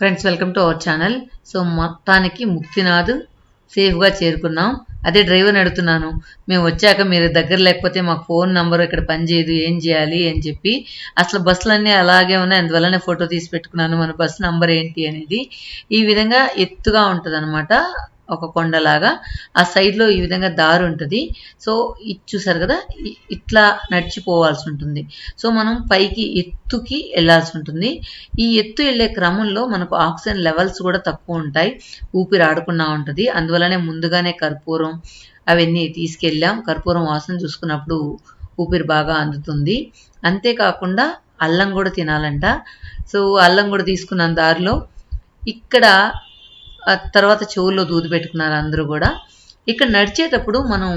Friends, welcome to our channel. So మొత్తానికి ముక్తినాథ్ సేఫ్గా చేరుకున్నాం. అదే డ్రైవర్ని అడుగుతున్నాను, మేము వచ్చాక మీరు దగ్గర లేకపోతే మాకు ఫోన్ నంబర్ ఇక్కడ పనిచేయదు, ఏం చేయాలి అని చెప్పి. అసలు బస్సులన్నీ అలాగే ఉన్నాయి, అందువల్లనే ఫోటో తీసి పెట్టుకున్నాను మన బస్సు నంబర్ ఏంటి అనేది. ఈ విధంగా ఎత్తుగా ఉంటుంది అనమాట, ఒక కొండలాగా. ఆ సైడ్లో ఈ విధంగా దారి ఉంటుంది. సో ఇది చూసారు కదా, ఇట్లా నడిచిపోవాల్సి ఉంటుంది. సో మనం పైకి ఎత్తుకి వెళ్ళాల్సి ఉంటుంది. ఈ ఎత్తు వెళ్ళే క్రమంలో మనకు ఆక్సిజన్ లెవెల్స్ కూడా తక్కువ ఉంటాయి, ఊపిరి ఆడకుండా ఉంటుంది. అందువల్లనే ముందుగానే కర్పూరం అవన్నీ తీసుకెళ్ళాం. కర్పూరం వాసన చూసుకున్నప్పుడు ఊపిరి బాగా అందుతుంది. అంతేకాకుండా అల్లం కూడా తినాలంట. సో అల్లం కూడా తీసుకున్నాం దారిలో. ఇక్కడ తర్వాత చెవుల్లో దూది పెట్టుకున్నారు అందరూ కూడా. ఇక్కడ నడిచేటప్పుడు మనం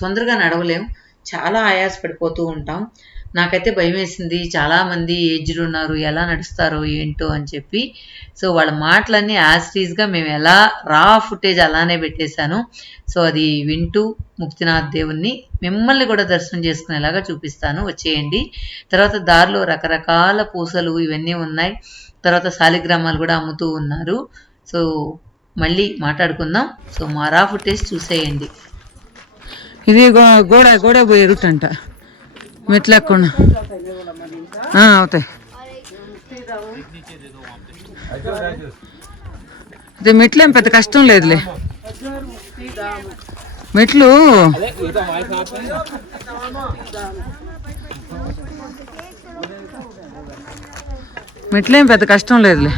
తొందరగా నడవలేం, చాలా ఆయాస పడిపోతూ ఉంటాం. నాకైతే భయం వేసింది, చాలామంది ఏజ్డ్ ఉన్నారు, ఎలా నడుస్తారో ఏంటో అని చెప్పి. సో వాళ్ళ మాటలన్నీ యాజ్టీజ్గా మేము ఎలా రా ఫుటేజ్ అలానే పెట్టేశాను. సో అది వింటూ ముక్తినాథ్ దేవుణ్ణి మిమ్మల్ని కూడా దర్శనం చేసుకునేలాగా చూపిస్తాను, వచ్చేయండి. తర్వాత దారిలో రకరకాల పూసలు ఇవన్నీ ఉన్నాయి. తర్వాత శాలిగ్రామాలు కూడా అమ్ముతూ ఉన్నారు. సో మళ్ళీ మాట్లాడుకుందాం. సో మా రా ఫుటేజ్ చూసేయండి. ఇది గోడ గోడ పోయే రూట్ అంట, మెట్లు ఎక్కకుండా అవుతాయి. అదే మెట్లు ఏం పెద్ద కష్టం లేదులే. మెట్లు మెట్లేం పెద్ద కష్టం లేదులే.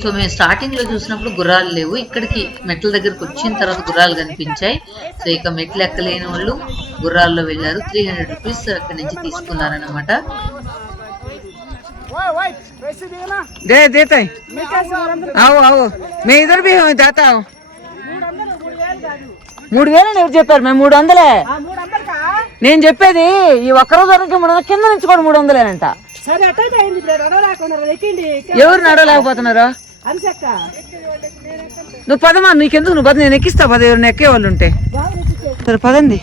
సో మేము స్టార్టింగ్లో చూసినప్పుడు గుర్రాలు లేవు, ఇక్కడికి మెట్ల దగ్గరకు వచ్చిన తర్వాత గుర్రాలు కనిపించాయి. సో ఇక మెట్లు ఎక్కలేని వాళ్ళు గుర్రాల్లో వెళ్ళారు. 300 రూపీస్ అక్కడి నుంచి తీసుకున్నారనమాట. మేము ఇద్దరు దాతా 3000 ఎవరు చెప్పారు? మేము 300. నేను చెప్పేది ఈ ఒక్కరోజు 300, కింద నుంచి కూడా 300 అంట. ఎవరు నడవలేకపోతున్నారు? నువ్వు పదమా, నీకెందుకు? నువ్వు పద, నేను ఎక్కిస్తా. పద, ఎవరిని ఎక్కే వాళ్ళు ఉంటే సరే పదండి.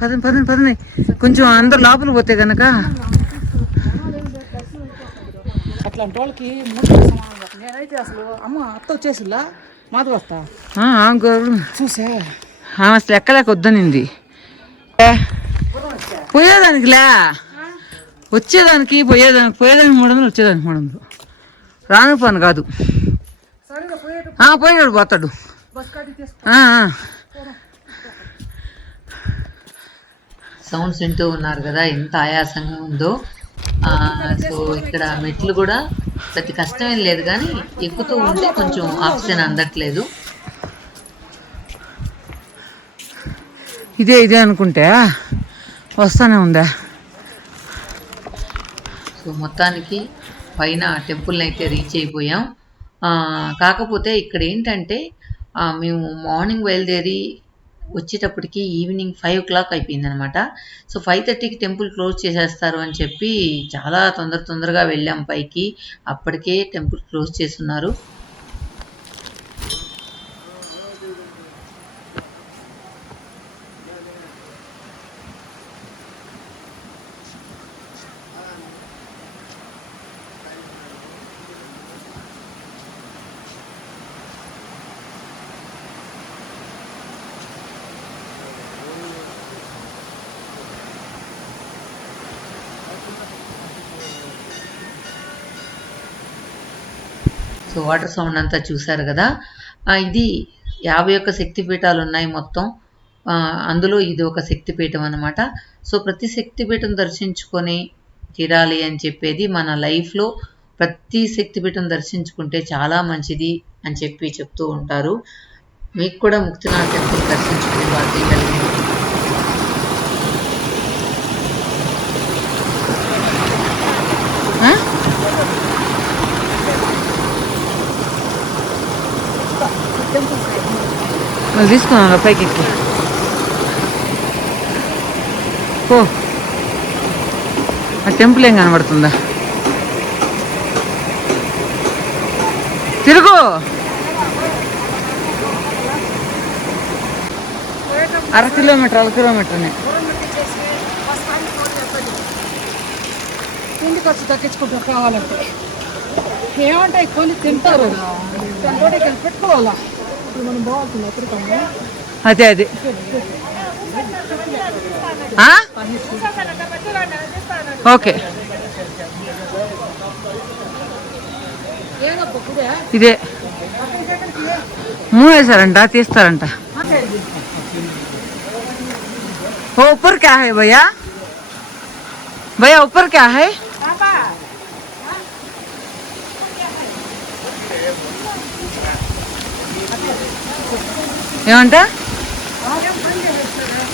పదండి పదండి పదండి, కొంచెం అందరు లోపలికి పోతే కనుక. అట్లాంటి వాళ్ళకి నేనైతే అసలు అమ్మ అత్త వచ్చేసిలా మాతో వస్తా చూసా. ఆమె అసలు ఎక్కలేక వద్దనింది. పోయేదానికిలే, వచ్చేదానికి పోయేదానికి 300, వచ్చేదానికి 300. రాను పని కాదు, పోయాడు పోతాడు. సౌండ్స్ వింటూ ఉన్నారు కదా, ఎంత ఆయాసంగా ఉందో. సో ఇక్కడ మెట్లు కూడా ప్రతి కష్టమేం లేదు, కానీ ఎక్కుతూ ఉంటే కొంచెం ఆక్సిజన్ అందట్లేదు. ఇదే అనుకుంటే వస్తానే ఉందా. సో మొత్తానికి పైన టెంపుల్ని అయితే రీచ్ అయిపోయాం. కాకపోతే ఇక్కడ ఏంటంటే మేము మార్నింగ్ బయలుదేరి వచ్చేటప్పటికి ఈవినింగ్ 5 o'clock అయిపోయింది అనమాట. సో 5:30కి టెంపుల్ క్లోజ్ చేసేస్తారు అని చెప్పి చాలా తొందరగా వెళ్ళాం పైకి. అప్పటికే టెంపుల్ క్లోజ్ చేస్తున్నారు. సో వాటర్ సౌండ్ అంతా చూశారు కదా. ఇది 51 శక్తిపీఠాలు ఉన్నాయి మొత్తం. అందులో ఇది ఒక శక్తిపీఠం అనమాట. సో ప్రతి శక్తిపీఠం దర్శించుకొని తీరాలి అని చెప్పేది మన లైఫ్లో. ప్రతి శక్తిపీఠం దర్శించుకుంటే చాలా మంచిది అని చెప్పి చెప్తూ ఉంటారు. మీకు కూడా ముక్తినాథ్ టెంపుల్ దర్శించుకునే భాగ్యం కలిగింది. మళ్ళీ తీసుకున్నాను పైకి ఎక్కి పో. ఆ టెంపుల్ ఏం కనబడుతుందా? తిరుగు. అర కిలోమీటర్ తిండి ఖర్చు తగ్గించుకుంటారు కావాలంటే. ఏమంటే కొని తింటారు, దాంతో పెట్టుకోవాలా. ఇప్పుడు మనం బాగుంటుంది ఎప్పటికన్నా. అదే అదే ఓకే ఇదే మూవేశారంట, తీస్తారంట. वो ऊपर क्या है भैया? भैया ऊपर क्या है? ఏమంట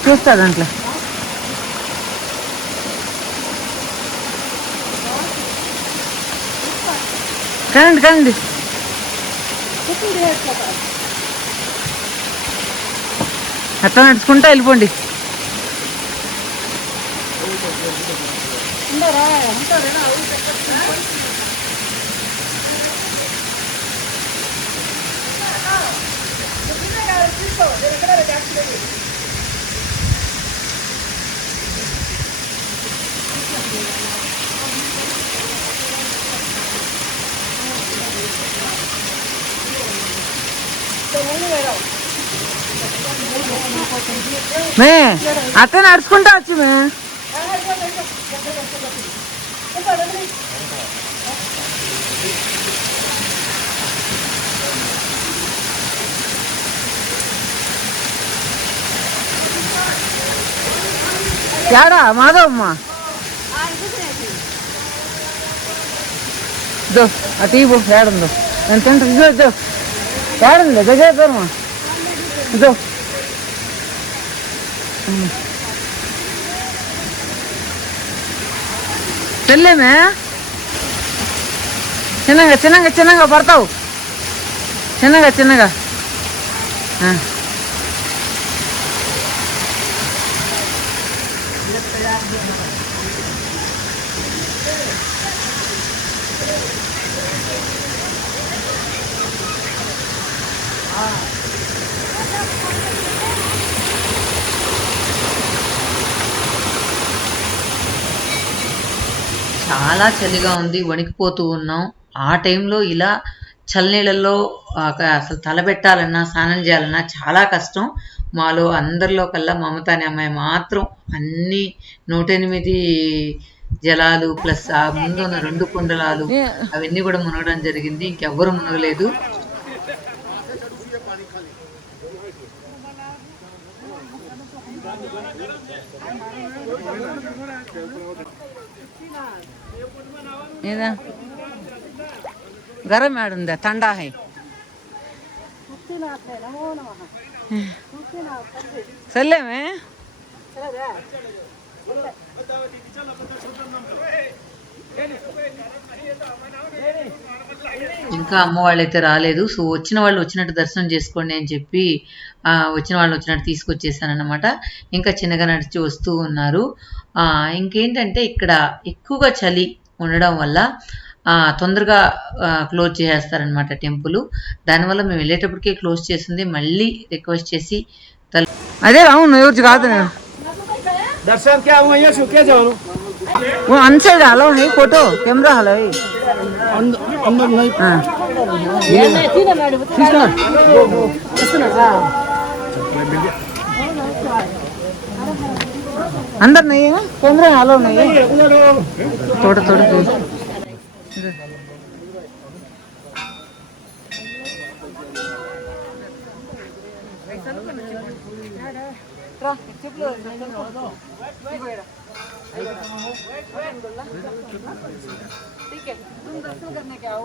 చూస్తాడంట. కండి కండి అట్లా నడుచుకుంటా వెళ్ళిపోండి. మే అట్లా నడుచుకుంటా వచ్చి మే యాడా మాధవమ్మ దో అటు ఇవ్వు ఏడుందో నేను తింటా. ఇదో ఇదో ఏడుందో దగ్గరమ్మా ఇదో తెల్లేమే చిన్నగా చిన్నగా చిన్నగా పడతావు చిన్నగా చిన్నగా. చాలా చలిగా ఉంది, వణికిపోతూ ఉన్నాం. ఆ టైంలో ఇలా చల్లనీళ్ళల్లో అసలు తలబెట్టాలన్నా స్నానం చేయాలన్నా చాలా కష్టం. మాలో అందరిలో కల్లా మమత అనే అమ్మాయి మాత్రం అన్ని 108 జలాలు ప్లస్ ఆ ముందు ఉన్న 2 కుండలాలు అవన్నీ కూడా మునగడం జరిగింది. ఇంకెవ్వరు మునగలేదు. ఏదా గరం ఆడుందా ఠండా హై చల్లేమే ఇంకా అమ్మ వాళ్ళైతే రాలేదు. సో వచ్చిన వాళ్ళు వచ్చినట్టు దర్శనం చేసుకోండి అని చెప్పి వచ్చిన వాళ్ళు వచ్చినట్టు తీసుకొచ్చేసానన్నమాట. ఇంకా చిన్నగా నడిచి వస్తూ ఉన్నారు. ఇంకేంటంటే ఇక్కడ ఎక్కువగా చలి ఉండడం వల్ల తొందరగా క్లోజ్ చేసేస్తారనమాట టెంపుల్. దానివల్ల మేము వెళ్ళేటప్పటికే క్లోజ్ చేసింది. మళ్ళీ రిక్వెస్ట్ చేసి అదే అవును ఎవరు కాదు दर्शन क्या हुआ ये सुके जाओ वो अनसाइड हलो है फोटो कैमरा हलो है अंदर नहीं हाँ अंदर नहीं है कैमरा हलो नहीं है थोड़ा थोड़ा ठीक है तुम दर्शन करने के आओ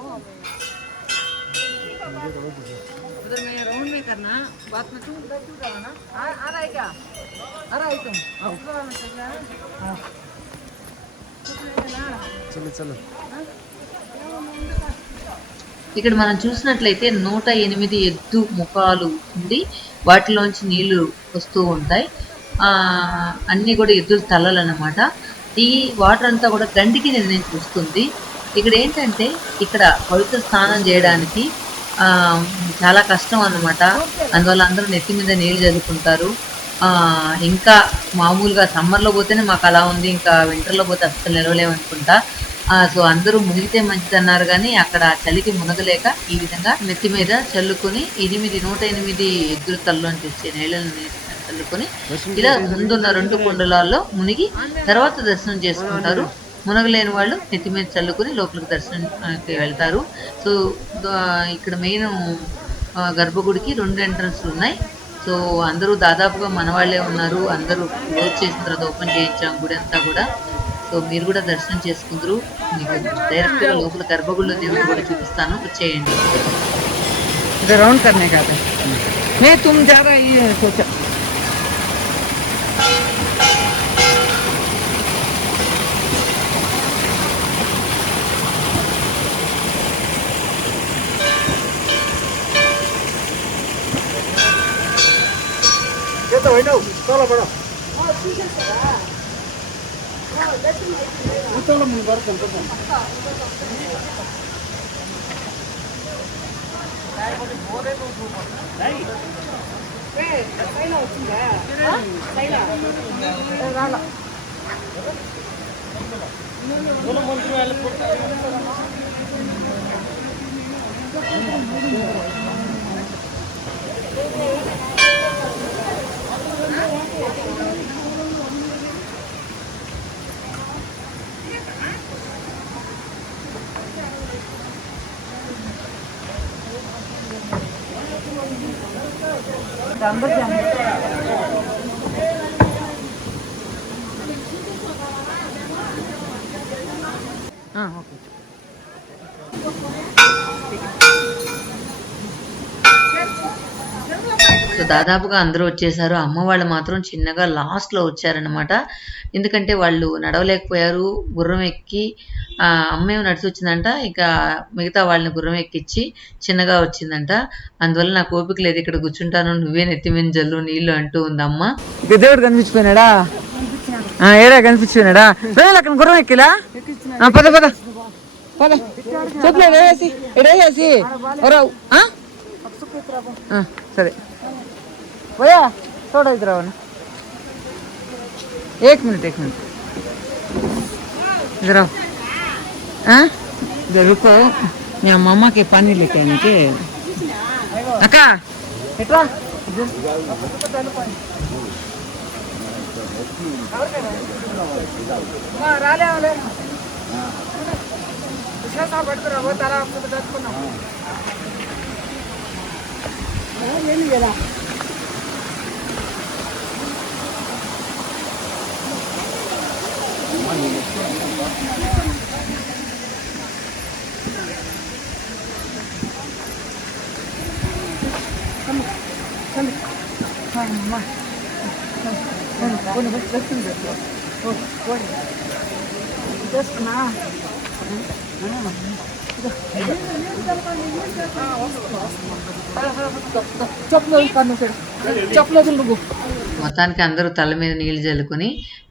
उधर मैं राउंड में करना बाद में तुम उधर क्यों जाना आ रहा है क्या आ रहा है तुम चलो चलो ఇక్కడ మనం చూసినట్లయితే 108 ఎద్దు ముఖాలు ఉండి వాటిలోంచి నీళ్లు వస్తూ ఉంటాయి. అన్నీ కూడా ఎద్దుల తలలు అన్నమాట. ఈ వాటర్ అంతా కూడా గండికి నుంచి వస్తుంది. ఇక్కడ ఏంటంటే ఇక్కడ పవిత్ర స్నానం చేయడానికి చాలా కష్టం అన్నమాట. అందువల్ల అందరూ నెత్తి మీద నీళ్ళు చదువుకుంటారు. ఇంకా మామూలుగా సమ్మర్లో పోతేనే మాకు అలా ఉంది, ఇంకా వింటర్లో పోతే అస్సలు నిలవలేమనుకుంటా. సో అందరూ మునిగితే మంచిదన్నారు కానీ అక్కడ చలికి మునగలేక ఈ విధంగా నెత్తి మీద చల్లుకొని 108 ఎద్దుల తల్లోని తెచ్చే నీళ్ళని చల్లుకొని ఇలా ముందున్న 2 కుండలాల్లో మునిగి తర్వాత దర్శనం చేసుకుంటారు. మునగలేని వాళ్ళు నెత్తి మీద చల్లుకొని లోపలికి దర్శనానికి వెళ్తారు. సో ఇక్కడ మెయిన్ గర్భగుడికి 2 ఎంట్రన్స్లు ఉన్నాయి. సో అందరూ దాదాపుగా మన వాళ్ళే ఉన్నారు. అందరూ క్లోజ్ చేసిన తర్వాత ఓపెన్ చేయించాం గుడి అంతా కూడా. సో మీరు కూడా దర్శనం చేసుకుందరు. మీకు డైరెక్ట్గా లోపల గర్భగుడిలో దేవుడు కూడా చూపిస్తాను, వచ్చేయండి. राउंड करने का था नहीं तुम जा रहा ये सोचा ये तो होइन हौ तल बडा तल मुनि गर्छ ఓకే. సో దాదాపుగా అందరూ వచ్చేసారు. అమ్మ వాళ్ళు మాత్రం చిన్నగా లాస్ట్లో వచ్చారనమాట. ఎందుకంటే వాళ్ళు నడవలేకపోయారు. గుర్రం ఎక్కి అమ్మేమో నడిచి వచ్చిందంట, ఇక మిగతా వాళ్ళని గుర్రం ఎక్కించి చిన్నగా వచ్చిందంట. అందువల్ల నాకు ఓపిక లేదు, ఇక్కడ కూర్చుంటాను, నువ్వే నెత్తి మీద జల్లు నీళ్ళు అంటూ ఉంది అమ్మ. దేవుడు కనిపించిపోయినాడా? ఏడా కనిపించిపోయినాడా? అక్కడ గుర్రం ఎక్కిలా? పద పద పద చెట్లు వేసి వేసి సరే भैया थोड़ा इधर आओ ना, एक मिनट इधर आओ. इधर रुको, यहाँ मामा के पानी लेके आने के. अक्का इतना మొత్తానికి అందరూ తల మీద నీళ్లు జల్లుకొని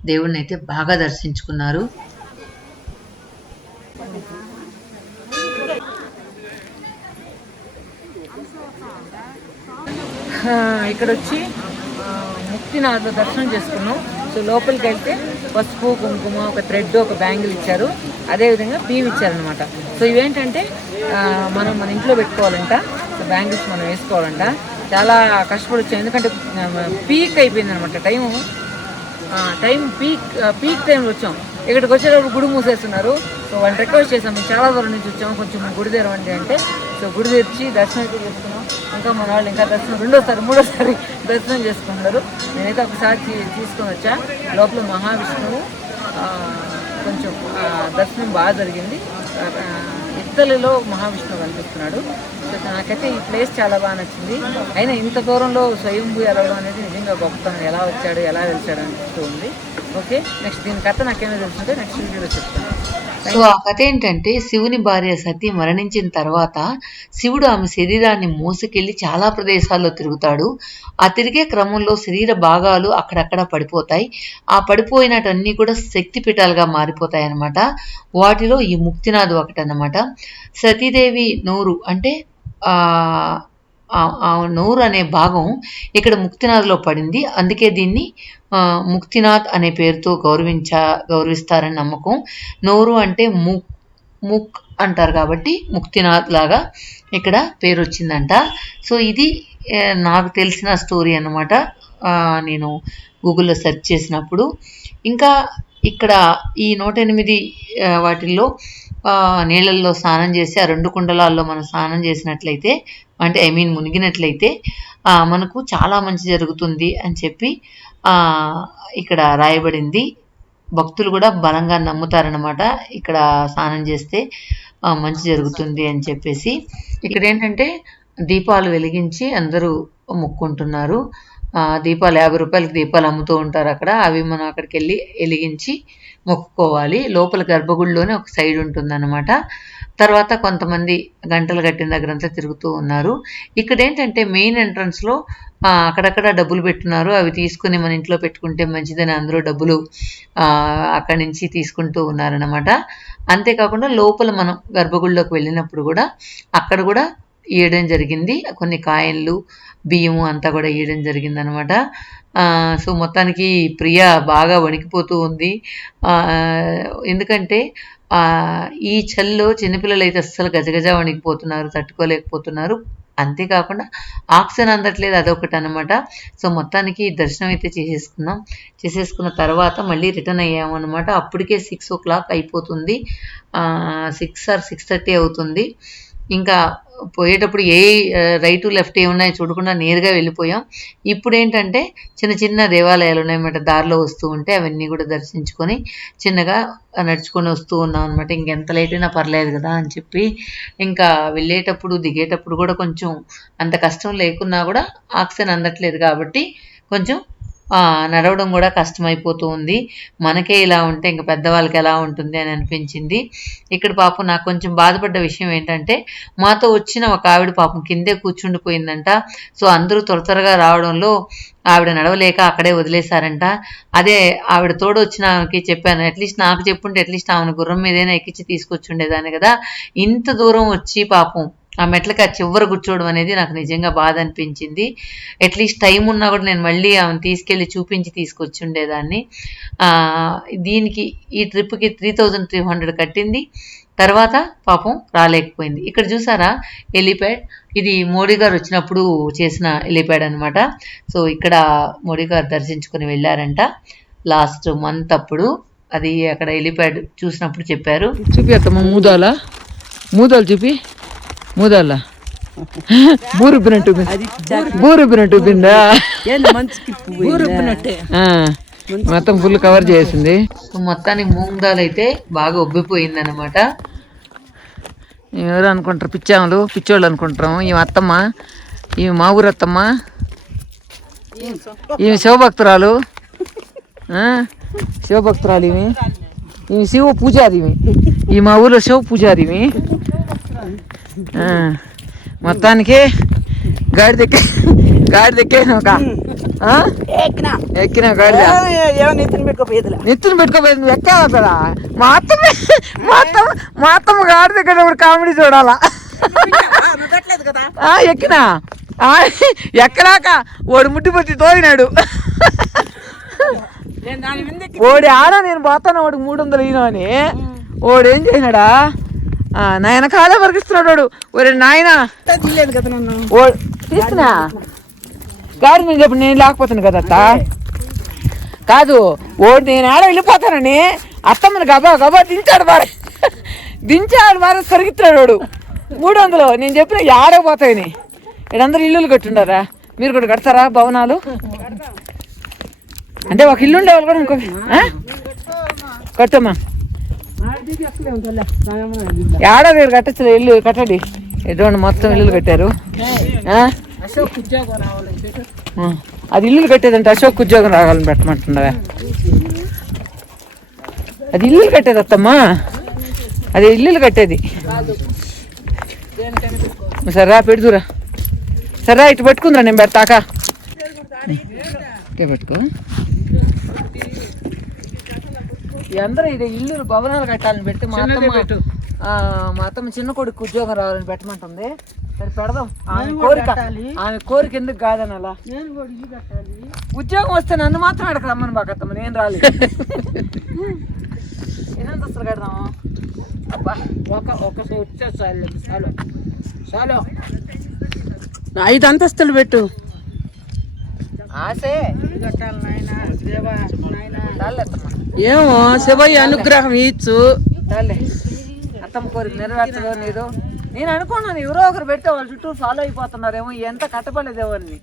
దేవుడిని అయితే బాగా దర్శించుకున్నారు. ఇక్కడ వచ్చి ముక్తినాథ దర్శనం చేసుకున్నాం. సో లోపలికి వెళ్తే పసుపు కుంకుమ, ఒక థ్రెడ్, ఒక బ్యాంగిల్ ఇచ్చారు. అదేవిధంగా బియ్యం ఇచ్చారనమాట. సో ఇవేంటంటే మనం మన ఇంట్లో పెట్టుకోవాలంట. సో బ్యాంగిల్స్ మనం వేసుకోవాలంట. చాలా కష్టపడి వచ్చాం, ఎందుకంటే పీక్ అయిపోయింది అనమాట. టైం పీక్ టైంలో వచ్చాం. ఇక్కడికి వచ్చేటప్పుడు గుడి మూసేస్తున్నారు. సో వాళ్ళని రిక్వెస్ట్ చేసాం, మేము చాలా దూరం నుంచి వచ్చాము, కొంచెం గుడి తెరవండి అంటే. సో గుడి తెరిచి దర్శనం అయితే చేసుకున్నాం. ఇంకా మన వాళ్ళు ఇంకా దర్శనం మూడోసారి దర్శనం చేసుకున్నారు. నేనైతే ఒకసారి తీసుకొని వచ్చా. లోపల మహావిష్ణువు కొంచెం దర్శనం బాగా జరిగింది. ఇత్తలిలో మహావిష్ణువు కనిపిస్తున్నాడు. సో నాకైతే ఈ ప్లేస్ చాలా బాగా నచ్చింది. అయినా ఇంత దూరంలో స్వయంభూ ఎలవడం అనేది నిజంగా గొప్పతనం. ఎలా వచ్చాడు, ఎలా వెళ్తాడు అనిపిస్తూ ఉంది. ఓకే, నెక్స్ట్ దీని కథ నాకేమో తెలుసుంటే నెక్స్ట్ వీడియోలో చెప్తాను. సో ఆ కథ ఏంటంటే, శివుని భార్య సతీ మరణించిన తర్వాత శివుడు ఆమె శరీరాన్ని మోసుకెళ్లి చాలా ప్రదేశాల్లో తిరుగుతాడు. ఆ తిరిగే క్రమంలో శరీర భాగాలు అక్కడక్కడ పడిపోతాయి. ఆ పడిపోయినటన్నీ కూడా శక్తి పీఠాలుగా మారిపోతాయి అన్నమాట. వాటిలో ఈ ముక్తినాథ్ ఒకటన్నమాట. సతీదేవి నోరు అంటే ఆ నోరు అనే భాగం ఇక్కడ ముక్తినాథ్లో పడింది. అందుకే దీన్ని ముక్తినాథ్ అనే పేరుతో గౌరవిస్తారని నమ్మకం. నోరు అంటే ముక్ అంటారు కాబట్టి ముక్తినాథ్ లాగా ఇక్కడ పేరు వచ్చిందంట. సో ఇది నాకు తెలిసిన స్టోరీ అన్నమాట, నేను గూగుల్లో సెర్చ్ చేసినప్పుడు. ఇంకా ఇక్కడ ఈ 108 వాటిల్లో నీళ్ళల్లో స్నానం చేసి ఆ 2 కుండలాల్లో మనం స్నానం చేసినట్లయితే, అంటే మునిగినట్లయితే మనకు చాలా మంచి జరుగుతుంది అని చెప్పి ఇక్కడ రాయబడింది. భక్తులు కూడా బలంగా నమ్ముతారనమాట, ఇక్కడ స్నానం చేస్తే మంచి జరుగుతుంది అని చెప్పేసి. ఇక్కడ ఏంటంటే దీపాలు వెలిగించి అందరూ మొక్కుంటున్నారు. దీపాలు 50 రూపాయలకి దీపాలు అమ్ముతూ ఉంటారు అక్కడ. అవి మనం అక్కడికి వెళ్ళి వెలిగించి మొక్కుకోవాలి. లోపల గర్భగుడిలోనే ఒక సైడ్ ఉంటుందన్నమాట. తర్వాత కొంతమంది గంటలు కట్టిన దగ్గరంతా తిరుగుతూ ఉన్నారు. ఇక్కడ ఏంటంటే మెయిన్ ఎంట్రన్స్లో అక్కడక్కడ డబ్బులు పెట్టున్నారు. అవి తీసుకుని మన ఇంట్లో పెట్టుకుంటే మంచిదని అందరూ డబ్బులు అక్కడి నుంచి తీసుకుంటూ ఉన్నారన్నమాట. అంతేకాకుండా లోపల మనం గర్భగుడిలోకి వెళ్ళినప్పుడు కూడా అక్కడ కూడా ఇవ్వడం జరిగింది. కొన్ని కాయన్లు, బియ్యము అంతా కూడా ఇవ్వడం జరిగింది అనమాట. సో మొత్తానికి ప్రియ బాగా వణికిపోతూ ఉంది. ఎందుకంటే ఈ చలిలో చిన్నపిల్లలు అయితే అస్సలు గజగజ వణికిపోతున్నారు, తట్టుకోలేకపోతున్నారు. అంతేకాకుండా ఆక్సిజన్ అందట్లేదు, అదొకటి అనమాట. సో మొత్తానికి దర్శనం అయితే చేసేసుకున్న తర్వాత మళ్ళీ రిటర్న్ అయ్యాము అనమాట. అప్పటికే 6 o'clock అయిపోతుంది, 6 or 6:30 అవుతుంది. ఇంకా పోయేటప్పుడు ఏ రైట్ లెఫ్ట్ ఏమున్నాయో చూడకుండా నేరుగా వెళ్ళిపోయాం. ఇప్పుడు ఏంటంటే చిన్న చిన్న దేవాలయాలు ఉన్నాయన్నమాట, దారిలో వస్తూ ఉంటే అవన్నీ కూడా దర్శించుకొని చిన్నగా నడుచుకొని వస్తూ ఉన్నాం అనమాట. ఇంకెంత లేట్ అయినా పర్లేదు కదా అని చెప్పి ఇంకా వెళ్ళేటప్పుడు దిగేటప్పుడు కూడా కొంచెం అంత కష్టం లేకున్నా కూడా ఆక్సిజన్ అందట్లేదు కాబట్టి కొంచెం నడవడం కూడా కష్టమైపోతూ ఉంది. మనకే ఇలా ఉంటే ఇంకా పెద్దవాళ్ళకి ఎలా ఉంటుంది అని అనిపించింది. ఇక్కడ పాపం నాకు కొంచెం బాధపడ్డ విషయం ఏంటంటే మాతో వచ్చిన ఒక ఆవిడ పాపం కిందే కూర్చుండిపోయిందంట. సో అందరూ త్వరగా రావడంలో ఆవిడ నడవలేక అక్కడే వదిలేశారంట. అదే ఆవిడ తోడు వచ్చిన ఆమెకి చెప్పాను, అట్లీస్ట్ నాకు చెప్పుంటే అట్లీస్ట్ ఆమెను గుర్రం మీదైనా ఎక్కించి తీసుకొచ్చి ఉండేదాన్ని కదా. ఇంత దూరం వచ్చి పాపం ఆ మెట్లకి ఆ చివర కూర్చోవడం అనేది నాకు నిజంగా బాధ అనిపించింది. అట్లీస్ట్ టైం ఉన్నా కూడా నేను మళ్ళీ ఆమెను తీసుకెళ్ళి చూపించి తీసుకొచ్చి ఉండేదాన్ని. దీనికి ఈ ట్రిప్కి 3,300 కట్టింది. తర్వాత పాపం రాలేకపోయింది. ఇక్కడ చూసారా హెలీప్యాడ్, ఇది మోడీ గారు వచ్చినప్పుడు చేసిన హెలీప్యాడ్ అనమాట. సో ఇక్కడ మోడీ గారు దర్శించుకొని వెళ్ళారంట లాస్ట్ మంత్ అప్పుడు. అది అక్కడ హెలీప్యాడ్ చూసినప్పుడు చెప్పారు. చూపిస్తామా మూదాలు చూపి, మూదాల బూరుబ్బినట్టు బిందా మొత్తం ఫుల్ కవర్ చేసింది. మొత్తానికి మూంగ్ దాల్ అయితే బాగా ఉబ్బిపోయింది అనమాట. ఎవరు అనుకుంటారు, పిచ్చోళ్ళు అనుకుంటాం. ఈమె అత్తమ్మ, ఈమె మా ఊరు అత్తమ్మ, ఈమె శివభక్తురాలు, ఈమె శివ పూజారి, ఈ మా ఊర్లో శివ పూజారి. మొత్తానికి గాడిద ఎక్కిన గాడిద నెత్తిన పెట్టుకోపోయేది. నువ్వు ఎక్కావా కదా, మా అత్తమ్మ గాడిద ఎక్కేటప్పుడు కామెడీ చూడాలా. ఎక్కడాక వాడు ముట్టిపోతే తోయినాడు. వాడి ఆడ నేను పోతాను, వాడికి 300 ఈయన అని. వాడు ఏం చేసినాడా, నాయన కాలే వరకిస్తున్నాడు వాడు. ఒరే నాయన తీసుకున్నా గాడి నేను చెప్పి నేను లేకపోతాను కదా అత్త. కాదు ఓడి నేను ఆడ వెళ్ళిపోతానని అత్తమ్మని గబా దించాడు బాగా సరిగిస్తున్నాడు వాడు. 300 నేను చెప్పిన ఆడకపోతాయని. ఇక్కడందరూ ఇల్లులు కట్టుండారా, మీరు కూడా కడతారా భవనాలు? అంటే ఒక ఇల్లు ఉండే వాళ్ళు కూడా ఇంకో కట్టమ్మా. ఏడా మీరు కట్టచ్చు ఇల్లు కట్టండి. ఎటువంటి మొత్తం ఇల్లులు కట్టారు. అది ఇల్లులు కట్టేదంటే అశోక్ ఉద్యోగం రావాలని పెట్టమంటున్నారా? అది ఇల్లులు కట్టేది అత్తమ్మా, అది ఇల్లులు కట్టేది. సరే పెడుతురా, సరే ఇటు పెట్టుకుందిరా, నేను పెడతాక పెట్టుకో. అందరూ ఇది ఇల్లు భవనాలు కట్టాలని పెడితే మా మా అత్తమ్మ చిన్న కొడుకు ఉద్యోగం రావాలని పెట్టమంటుంది. సరే పెడదాం. ఆమె కోరిక ఎందుకు కాదని అలా. ఉద్యోగం వస్తే నన్ను మాత్రం అడగ రమ్మని బాగా అత్తమ్మ, నేను రాలేదు. ఎన్నంతస్తులు కడదాము? అబ్బా ఒక వచ్చే చాలు చాలు 5 అంతస్తులు పెట్టు. ఆశే ఏమో శివయ్య అనుగ్రహం ఇచ్చు. అత్తమ్మ కోరిక నెరవేర్చదో నీదో. నేను అనుకున్నాను ఎవరో ఒకరు పెడితే వాళ్ళ చుట్టూ ఫాలో అయిపోతున్నారేమో, ఎంత కట్టపడలేదేమో అని.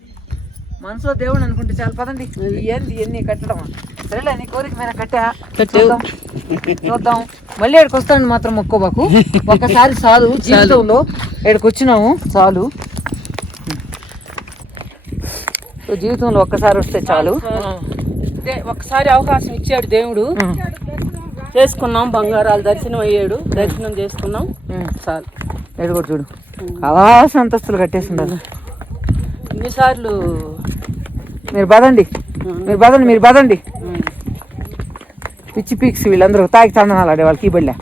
మనసులో దేవుడు అనుకుంటే చాలా. పదండి, ఏంది ఎన్ని కట్టడం. సరేలే, నీ కోరిక మీద చూద్దాం. మళ్ళీ ఇక్కడికి వస్తాను మాత్రం మొక్కోబాకు. ఒక్కసారి చాలు జీవితంలో. ఇక్కడికి వచ్చినాము చాలు. జీవితంలో ఒక్కసారి వస్తే చాలు. ఒకసారి అవకాశం ఇచ్చాడు దేవుడు, చేసుకున్నాం. బంగారాలు దర్శనం అయ్యాడు, దర్శనం చేసుకున్నాం చాలు. ఎడు కూడా చూడు, కావాల్సిన అంతస్తులు కట్టేసిండాలి. ఇన్నిసార్లు మీరు బదండి. పిచ్చి పీక్స్ వీళ్ళందరూ తాగి తందనాలు ఆడే వాళ్ళకి బళ్ళా.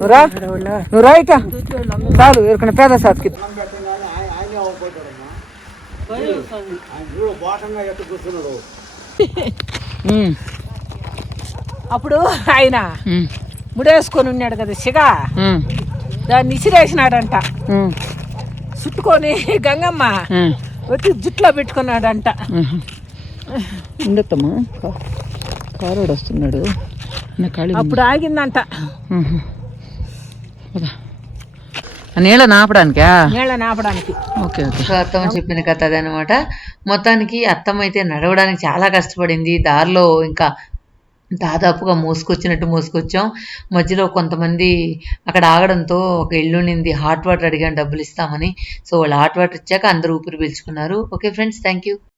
నువ్వు రా ఇక చాలు. ఎవరికైనా పేద సాత్కి అప్పుడు ఆయన ముడేసుకొని ఉన్నాడు కదా సిగా, దాన్ని ఇసిరేసినాడంట. చుట్టుకొని గంగమ్మ వచ్చి జుట్లో పెట్టుకున్నాడంట. ఉండొద్దమ్మా, కారోడు వస్తున్నాడు. అప్పుడు ఆగిందంట. నీళ్ళ నాపడానికా? నీళ్ళ నాపడానికి. ఓకే. అత్తమ్మ చెప్పిన కథ అదనమాట. మొత్తానికి అత్తమ్మ అయితే నడవడానికి చాలా కష్టపడింది. దారిలో ఇంకా దాదాపుగా మోసుకొచ్చాం. మధ్యలో కొంతమంది అక్కడ ఆగడంతో ఒక ఇల్లు నింది హాట్ వాటర్ అడిగాను, డబ్బులు ఇస్తామని. సో వాళ్ళు హాట్ వాటర్ ఇచ్చాక అందరూ ఊపిరి పీల్చుకున్నారు. Okay friends, thank you.